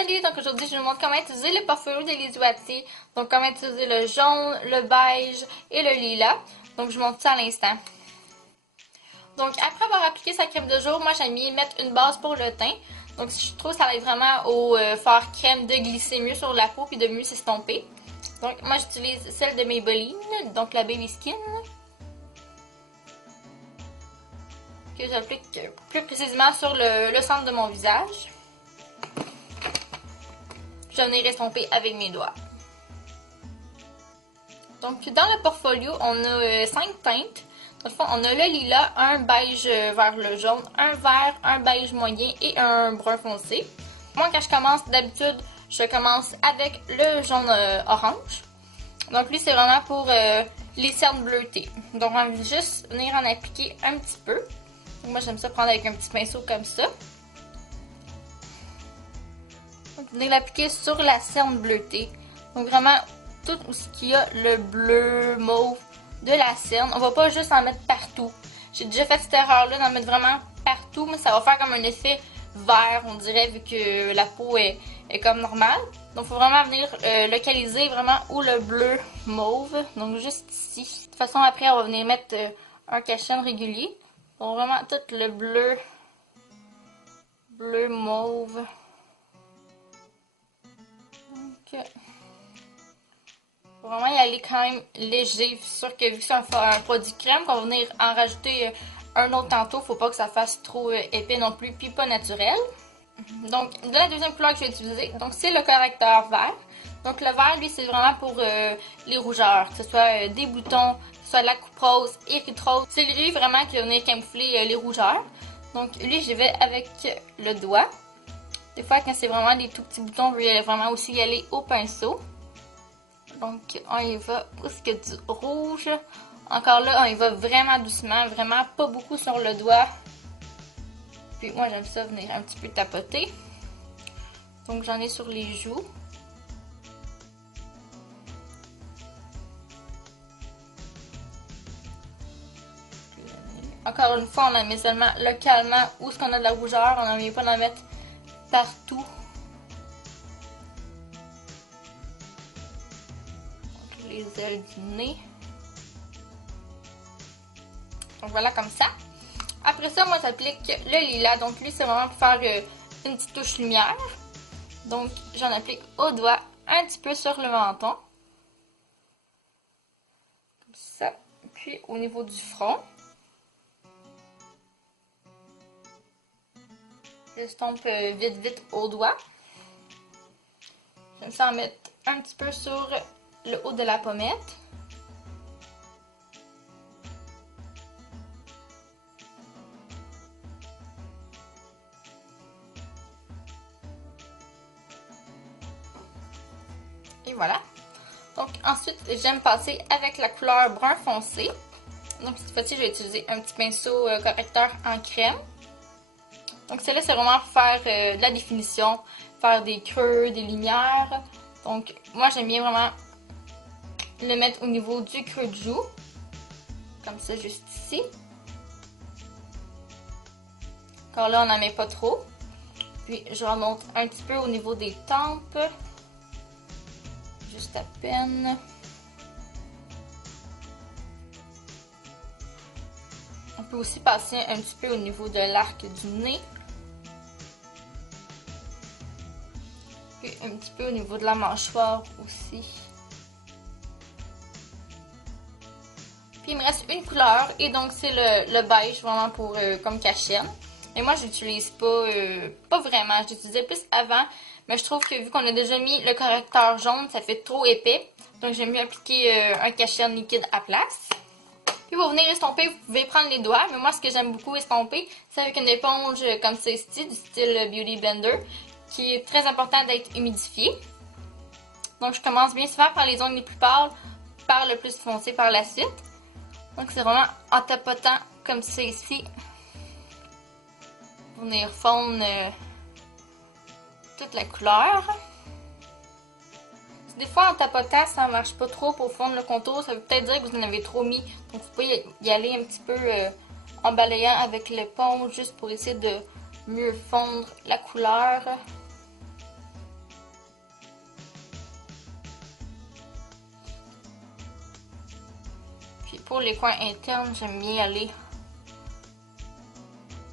Salut, donc aujourd'hui je vous montre comment utiliser le portfolio d'Elise Wattier. Donc comment utiliser le jaune, le beige et le lilas. Donc je vous montre ça à l'instant. Donc après avoir appliqué sa crème de jour, moi j'aime bien mettre une base pour le teint. Donc je trouve que ça aide vraiment au faire crème de glisser mieux sur la peau puis de mieux s'estomper. Donc moi j'utilise celle de Maybelline, donc la Baby Skin. Que j'applique plus précisément sur le centre de mon visage. Je vais venir estomper avec mes doigts. Donc dans le portfolio, on a 5 teintes. Dans le fond, on a le lilas, un beige vers le jaune, un vert, un beige moyen et un brun foncé. Moi, quand je commence, d'habitude, je commence avec le jaune orange. Donc lui, c'est vraiment pour les cernes bleutées. Donc on va juste venir en appliquer un petit peu. Donc, moi, j'aime ça prendre avec un petit pinceau comme ça. Donc, venir l'appliquer sur la cerne bleutée. Donc vraiment, tout ce qu'il y a le bleu, mauve de la cerne. On va pas juste en mettre partout. J'ai déjà fait cette erreur-là d'en mettre vraiment partout, mais ça va faire comme un effet vert, on dirait, vu que la peau est comme normale. Donc, il faut vraiment venir localiser vraiment où le bleu mauve. Donc, juste ici. De toute façon, après, on va venir mettre un cache-cerne régulier. Donc, vraiment, tout le bleu mauve. Donc, faut vraiment y aller quand même léger. C'est sûr que vu que c'est un produit crème, qu'on va venir en rajouter un autre tantôt, faut pas que ça fasse trop épais non plus, puis pas naturel. Donc, la deuxième couleur que je vais utiliser, donc c'est le correcteur vert. Donc, le vert, lui, c'est vraiment pour les rougeurs, que ce soit des boutons, que ce soit de la coupe rose, érythrose. C'est lui vraiment qui va venir camoufler les rougeurs. Donc, lui, j'y vais avec le doigt. Des fois, quand c'est vraiment des tout petits boutons, on veut vraiment aussi y aller au pinceau. Donc, on y va où est-ce qu'il y a du rouge. Encore là, on y va vraiment doucement, vraiment pas beaucoup sur le doigt. Puis moi, j'aime ça venir un petit peu tapoter. Donc, j'en ai sur les joues. Encore une fois, on en met seulement localement où est-ce qu'on a de la rougeur. On n'en vient pas d'en mettre partout. Donc, les ailes du nez. Donc, voilà comme ça. Après ça, moi, j'applique le lilas. Donc, lui, c'est vraiment pour faire une petite touche lumière. Donc, j'en applique au doigt, un petit peu sur le menton. Comme ça. Puis, au niveau du front. J'estompe vite au doigt. J'aime ça en mettre un petit peu sur le haut de la pommette. Et voilà. Donc ensuite, j'aime passer avec la couleur brun foncé. Donc cette fois-ci, je vais utiliser un petit pinceau correcteur en crème. Donc celle-là, c'est vraiment pour faire de la définition, faire des creux, des lumières. Donc moi, j'aime bien vraiment le mettre au niveau du creux de joue. Comme ça, juste ici. Encore là, on n'en met pas trop. Puis je remonte un petit peu au niveau des tempes. Juste à peine. On peut aussi passer un petit peu au niveau de l'arc du nez. Puis un petit peu au niveau de la mâchoire aussi. Puis il me reste une couleur et donc c'est le beige vraiment pour comme cache-cerne. Mais moi, je l'utilise pas vraiment. Je l'utilisais plus avant. Mais je trouve que vu qu'on a déjà mis le correcteur jaune, ça fait trop épais. Donc, j'aime mieux appliquer un cache-cerne liquide à place. Puis, pour venir estomper, vous pouvez prendre les doigts. Mais moi, ce que j'aime beaucoup estomper, c'est avec une éponge comme celle-ci, du style Beauty Blender, qui est très important d'être humidifiée. Donc, je commence bien souvent par les ongles les plus pâles, par le plus foncé par la suite. Donc, c'est vraiment en tapotant comme ça ici. Venir fondre toute la couleur. Des fois en tapotant ça marche pas trop pour fondre le contour, ça veut peut-être dire que vous en avez trop mis, donc vous pouvez y aller un petit peu en balayant avec l'éponge juste pour essayer de mieux fondre la couleur. pour les coins internes, j'aime bien y aller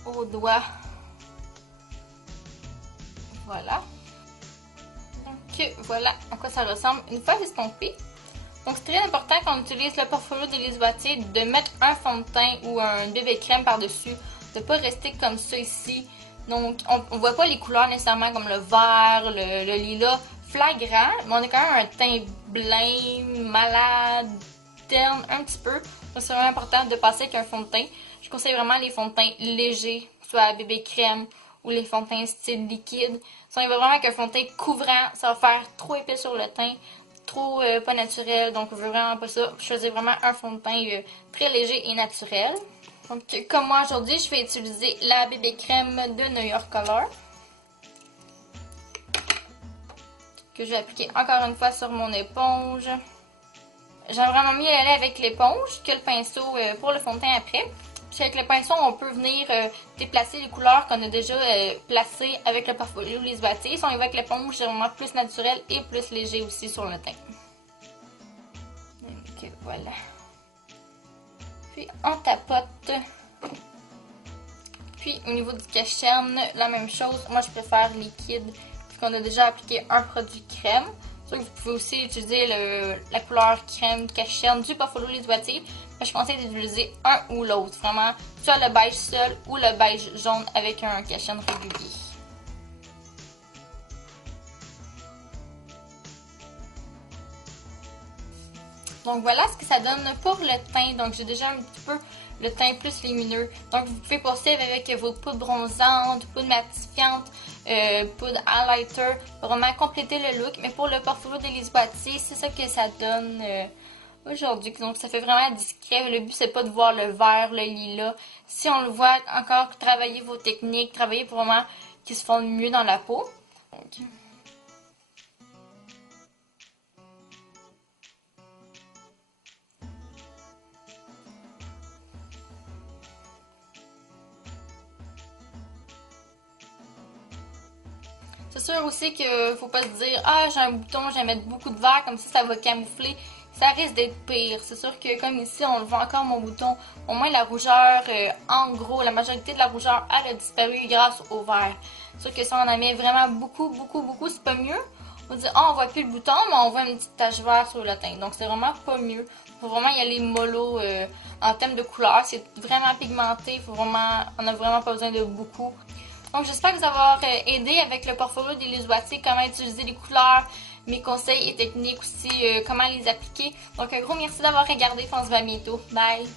au doigt. Voilà. Donc voilà à quoi ça ressemble une fois estompé. Donc c'est très important quand on utilise le portfolio d'Élise Wattier de mettre un fond de teint ou un bébé crème par-dessus. De ne pas rester comme ça ici. Donc on ne voit pas les couleurs nécessairement comme le vert, le lilas flagrant, mais on a quand même un teint blanc, malade, terne un petit peu. Donc c'est vraiment important de passer avec un fond de teint. Je conseille vraiment les fonds de teint légers, soit bébé crème ou les fonds de teint style liquide. Si on y va vraiment avec un fond de teint couvrant, ça va faire trop épais sur le teint, trop pas naturel, donc on veut vraiment pas ça. Je choisis vraiment un fond de teint très léger et naturel. Donc comme moi aujourd'hui, je vais utiliser la bébé crème de New York Color, que je vais appliquer encore une fois sur mon éponge. J'aime vraiment mieux aller avec l'éponge que le pinceau pour le fond de teint après. Puis avec le pinceau, on peut venir déplacer les couleurs qu'on a déjà placées avec le portfolio Élise Wattier. Si on y va avec l'éponge, c'est vraiment plus naturel et plus léger aussi sur le teint. Donc voilà. Puis on tapote. Puis au niveau du cache-cerne, la même chose. Moi je préfère liquide puisqu'on a déjà appliqué un produit crème. Vous pouvez aussi utiliser la couleur crème cache-cerne du portfolio Élise Wattier. Mais je conseille d'utiliser un ou l'autre. Vraiment, soit le beige seul ou le beige jaune avec un cache-cerne régulier. Donc voilà ce que ça donne pour le teint. Donc j'ai déjà un petit peu le teint plus lumineux. Donc vous pouvez poursuivre avec vos poudres bronzantes, poudres matifiantes, poudre highlighter, pour vraiment compléter le look. Mais pour le portfolio d'Élise Wattier, c'est ça que ça donne aujourd'hui. Donc ça fait vraiment discret. Le but c'est pas de voir le vert, le lilas. Si on le voit, encore travailler vos techniques, travailler pour vraiment qu'ils se fondent mieux dans la peau. Donc, c'est sûr aussi qu'il ne faut pas se dire « Ah, j'ai un bouton, je vais mettre beaucoup de vert, comme ça va camoufler. » Ça risque d'être pire. C'est sûr que comme ici, on le voit encore mon bouton, au moins la rougeur, en gros, la majorité de la rougeur, elle a disparu grâce au vert. C'est sûr que si on en met vraiment beaucoup, c'est pas mieux. On dit « Ah, on voit plus le bouton, mais on voit une petite tache verte sur le teint. » Donc c'est vraiment pas mieux. Il faut vraiment y aller mollo en termes de couleur. C'est vraiment pigmenté. On n'a vraiment pas besoin de beaucoup. Donc j'espère vous avoir aidé avec le portfolio d'Élise Wattier, comment utiliser les couleurs, mes conseils et techniques aussi, comment les appliquer. Donc un gros merci d'avoir regardé, on se voit bientôt. Bye!